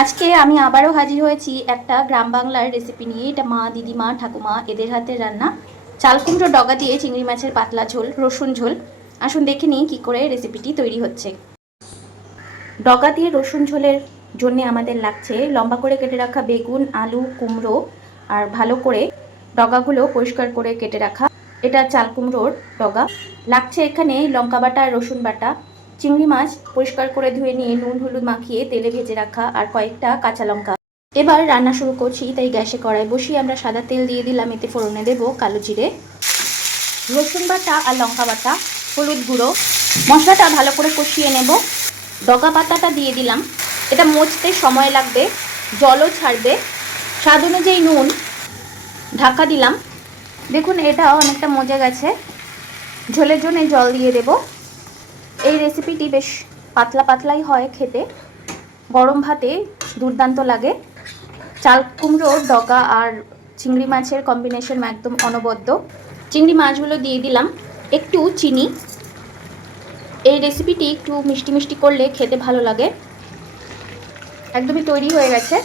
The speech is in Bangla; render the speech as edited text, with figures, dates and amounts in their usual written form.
আজকে আমি আবারও হাজির হয়েছি একটা গ্রাম বাংলার রেসিপি নিয়ে। এটা মা, দিদিমা, ঠাকুমা এদের হাতের রান্না। চাল কুমড়ো ডগা দিয়ে চিংড়ি মাছের পাতলা ঝোল, রসুন ঝোল। আসুন দেখে নিই কী করে রেসিপিটি তৈরি হচ্ছে। ডগা দিয়ে রসুন ঝোলের জন্য আমাদের লাগছে লম্বা করে কেটে রাখা বেগুন, আলু, কুমড়ো আর ভালো করে ডগাগুলো পরিষ্কার করে কেটে রাখা। এটা চাল কুমড়োর ডগা। লাগছে এখানে লঙ্কা বাটা আর রসুন বাটা, চিংড়ি মাছ পরিষ্কার করে ধুয়ে নিয়ে নুন হলুদ মাখিয়ে তেলে ভেজে রাখা আর কয়েকটা কাঁচা লঙ্কা। এবার রান্না শুরু করছি, তাই গ্যাসে কড়াই বসিয়ে আমরা সাদা তেল দিয়ে দিলাম। এতে ফোড়নে দেব কালো জিরে, রসুন বাটা আর লঙ্কা বাটা, হলুদ গুঁড়ো। মশলাটা ভালো করে কষিয়ে নেব। ডগা পাতাটা দিয়ে দিলাম। এটা মজতে সময় লাগবে, জলও ছাড়বে। স্বাদ অনুযায়ী নুন, ঢাকা দিলাম। দেখুন এটা অনেকটা মজে গেছে। ঝোলের জন্য জল দিয়ে দেব। এই রেসিপিটি বেশ পাতলা পাতলাই হয় খেতে, গরম ভাতে দুর্দান্ত লাগে। চাল কুমড়োর ডগা আর চিংড়ি মাছের কম্বিনেশন একদম অনবদ্য। চিংড়ি মাছগুলো দিয়ে দিলাম, একটু চিনি। এই রেসিপিটি একটু মিষ্টি মিষ্টি করলে খেতে ভালো লাগে। একদমই তৈরি হয়ে গেছে।